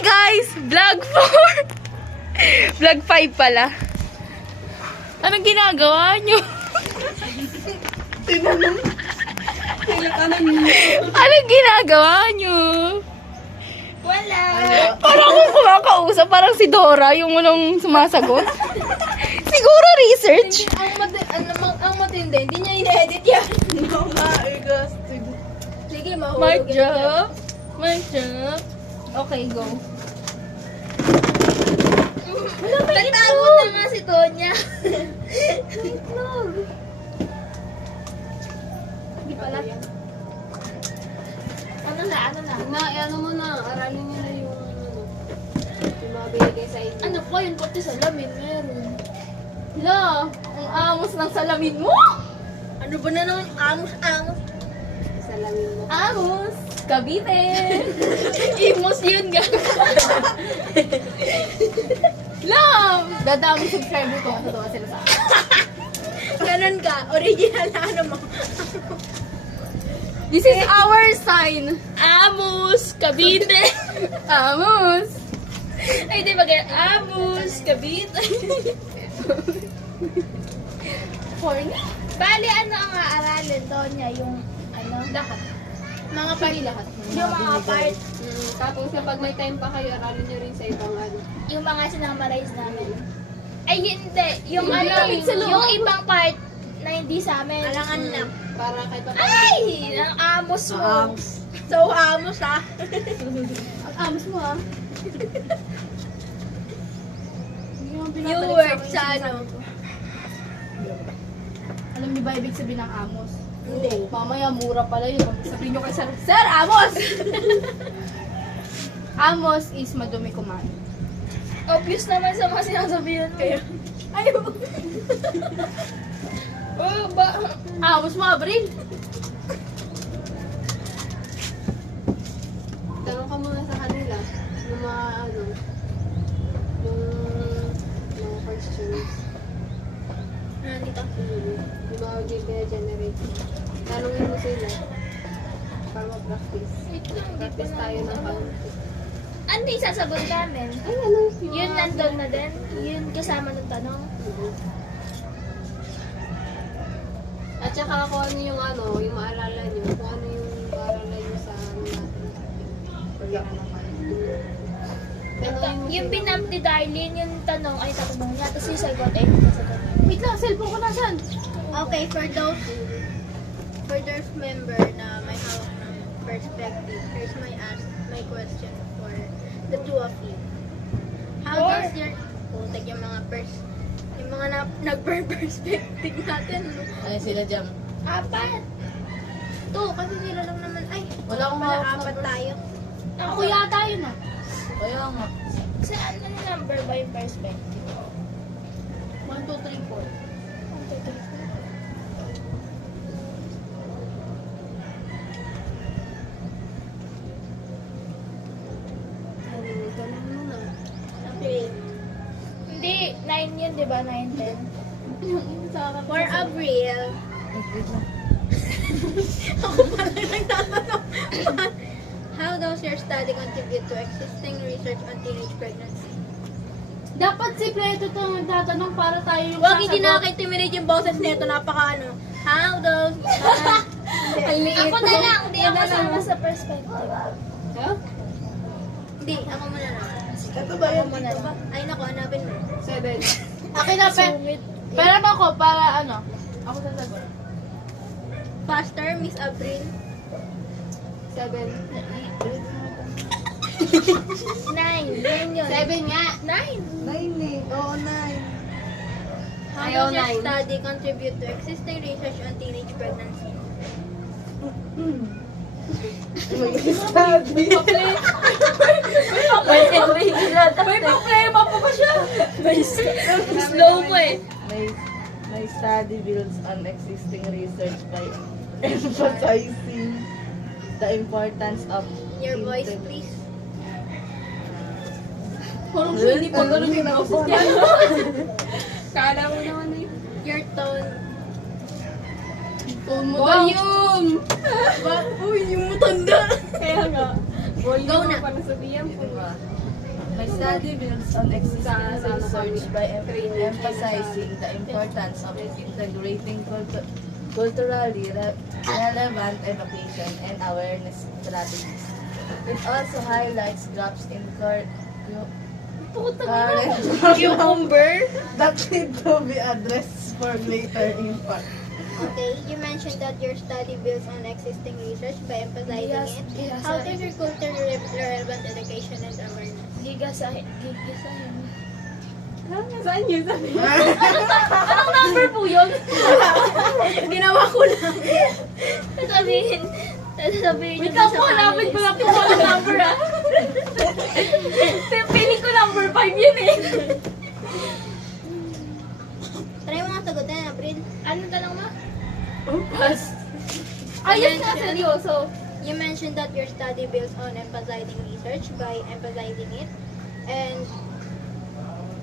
guys! Vlog 4! Vlog 5 pala. Anong ginagawa nyo? Anong ginagawa nyo? Wala. Parang akong kumakausap. Parang si Dora, yung unang sumasagot. Siguro research. Ang matindi, hindi niya ina-edit yan. Sige, mahulog Mic yan. drop. Mic drop. Okay, go. Nagtago na nga si Tonya. Hindi pala. Ano na? Ano mo na, aralin nyo na yung mga binigay sa inyo. Ano po yun? Pati sa lamin, meron. Hala, ang amos ng salamin mo. Ano ba na naman? Amos. Salamin mo. Amos. Cavite. Imos yun, ga. Love! Dadami subscriber ko. Natutuwa sila sa akin. Ganon ka. Original na ano mo. This is our sign. Amos, Cavite. Amos. Ay, di ba kaya? Amos, Cavite. Corny. Bali, ano ang aaralin, Tonya? Yung, ano? Lahat. Mga part. Lahat. Yung mga part. Tapos kapag may time pa kayo, aralin nyo rin sa ibang ano. Yung mga sinamarize namin. Ay, hindi. Yung Hindi, ano, sa loob. yung ibang part na hindi sa amin. Alangan lang. Para kahit pa Ay! Ang amos mo. So, amos ha. Ang amos mo ah. New word sa ano. Alam niyo ba ibig sabihin ng amos? Hindi. Mamaya mura pala yun. Sabihin niyo kay Sir, Sir, amos! Amos is madumi kumain. Obvious naman sa mga sinasabihan mo. Ayaw. Oh, ba? Amos mo, Abril. tanong ka muna sa kanila yung mga ano, yung mga questions. Nandito. Yung mga generate. Tanongin mo sila para mag-practice. Wait lang, hindi pa Practice tayo ng count. Ano yung sasagot namin? Ay, ano? Yun nandun na din? Yun kasama ng tanong? At saka kung ano yung ano, yung maalala nyo, kung ano yung maalala nyo sa ano natin. Yung pinamp ni Darlene, yung tanong ay tatanong niya, tapos yung sagot ay sasagot. Wait lang, cellphone ko nasan? Okay, for those member na may hawak ng perspective, here's my question for the two of you. How Or- does your yung mga nag-burn perspective natin, no? Ay, sila dyan. Apat. To, kasi sila lang naman, ay, Wala akong pala hawak na apat tayo. Ako yata yun ah. Kaya nga. Sa ano number ba yung perspective? 1, 2, 3, 4. Tanong mo na. Okay. Hindi, 9 yun, di ba? 9, 10. For Avril, how does your study contribute to existing research on teenage pregnancy? Dapat si Pleto ito nagtatanong para tayo yung Huwag hindi sasagot. nakaka-intimidate yung boses nito, napaka ano. How does... Ako na lang, hindi ako sama sa perspective. Hindi, ako muna na. Ako muna lang. Ay naku, hanapin mo. 7. Akin na, Pero ako, para ano? Ako sasagot. Faster, Miss Avril. 7. 9, 9 yun. 7 nga. 9. 9 eh. Oo, 9. How Ayaw, does your nine. study contribute to existing research on teenage pregnancy? May problema pa ba siya? Slow mo eh. My study builds on existing research by emphasizing the importance of Your voice, please. Parang hindi pa ganun yung boses niya. Kala mo naman eh. Your tone. Volume! Uy, yung matanda. Kaya nga. Go na. Para sabihan po. study builds on existing research by emphasizing the importance of integrating culturally relevant education and awareness strategies. It also highlights gaps in current Cucumber? that need to be addressed for greater impact. Okay, you mentioned that your study builds on existing research by emphasizing Yes, it. yes, How sir. does your culturally relevant education and awareness? Gigasahin. Saan yun? Anong number po yun? Ginawa ko lang. Sasabihin. Sasabihin Wait yun lang sa po, hanapin ko panelist. lang po ang number ah. Piling ko number 5 yun eh. Try mo nga sagutin, April. Anong tanong mo? Pass. Ayos nga, seryoso. You mentioned that your study builds on emphasizing research by emphasizing it. And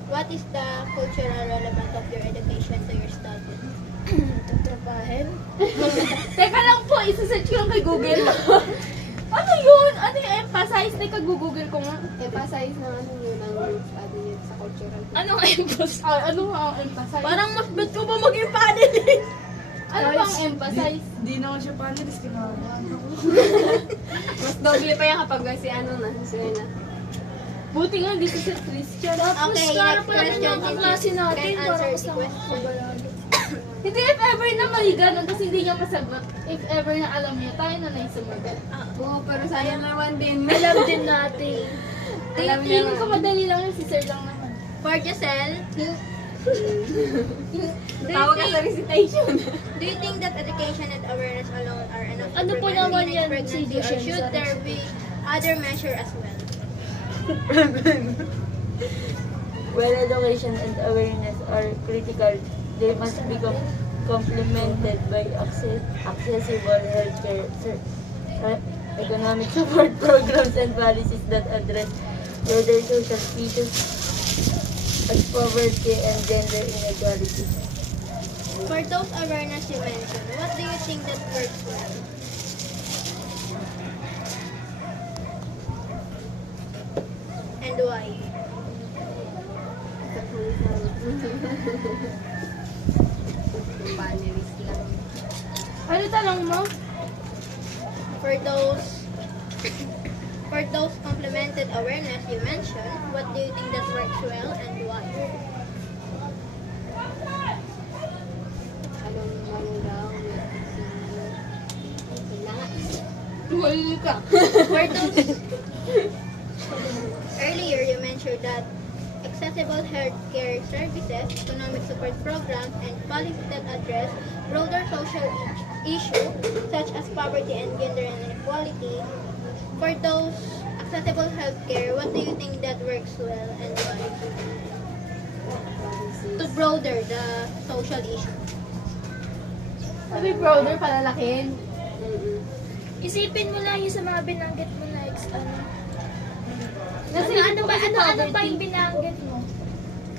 what is the cultural relevance of your education to your study? Tatrapahin? Teka lang po, isa-search ko lang kay Google. Ano yun? Ano yung emphasize? Teka, Google ko nga. Emphasize na ano yun ang study yun sa cultural. Anong emphasize? Ano ang emphasize? Parang mas bet ko ba maging panelist? Ano ba ang emphasize? Di naman siya panelist, kinawa. Mas doble pa yan kapag si ano na, si Serena. Buti nga, hindi si Sir Christian. Tapos Okay, para next pala question. yung kaklase natin. Can Para answer mas the question. Hindi if ever na mali ganun, kasi hindi niya masagot. If ever na alam niya, tayo na na yung sumagot. Oo, pero sayang naman din. Alam din natin. Alam niya ko madali lang yun, si Sir lang naman. For Giselle, Tawag ka sa recitation. do you think that education and awareness alone are enough to Ano po prevent naman teenage yan, pregnancy, si or Giselle? should there be other measure as well? While education and awareness are critical, they must be complemented by accessible healthcare, economic support programs, and policies that address broader social issues as poverty and gender inequality. For those awareness you mentioned, what do you think that works well? And why? Panelist lang. Ano tanong mo? For those complemented awareness you mentioned, what do you think that works well and why? Anong daw? Huli ka. For those earlier you mentioned that accessible healthcare services, economic support programs, and policies that address broader social issues such as poverty and gender inequality. For those accessible healthcare, what do you think that works well and why? To broader the social issue. Sabi brother, palalakin. Isipin mo lang yung sa mga binanggit mo na Nasa ano ba yung binanggit mo?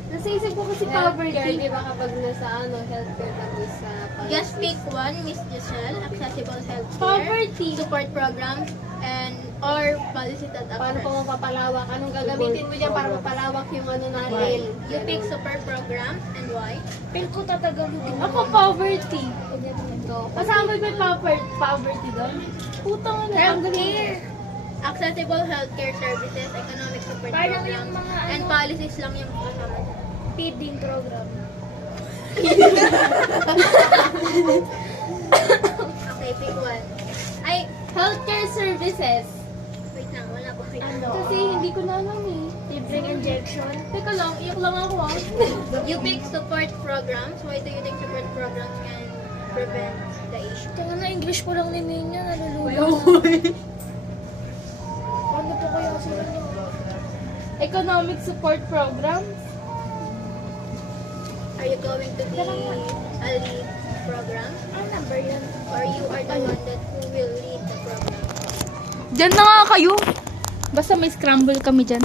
Nasa isip ko kasi Healthcare, poverty. di ba kapag nasa healthcare tapos sa Just pick one, Miss Giselle. Accessible healthcare, Poverty. support programs, and or policies that Paano address. pa mapapalawak? Anong gagamitin mo dyan para mapalawak yung ano natin? You pick support programs and why? Feel ko tatagalogin mo. Ako poverty. Ito. Kasama ba yung poverty doon? Putang na. Ang galing. Healthcare, accessible healthcare services, economic support Parang programs, yung mga and ano, policies lang yung kasama. feeding program. Okay, pick one. Ay, Healthcare services. wait lang, wala pa kayo. Kasi hindi ko na alam eh. Libreng injection. Teka lang, iyak lang ako ah. You pick support programs. Why do you think support programs can prevent the issue? Tanga na, English ko lang ni Ninya, naluluwa. Paano po kaya sila nyo? Economic support programs. Are you going to be a lead program? Ano number yan? Or you are the one that who will lead the program? Diyan na nga kayo. Basta may scramble kami dyan.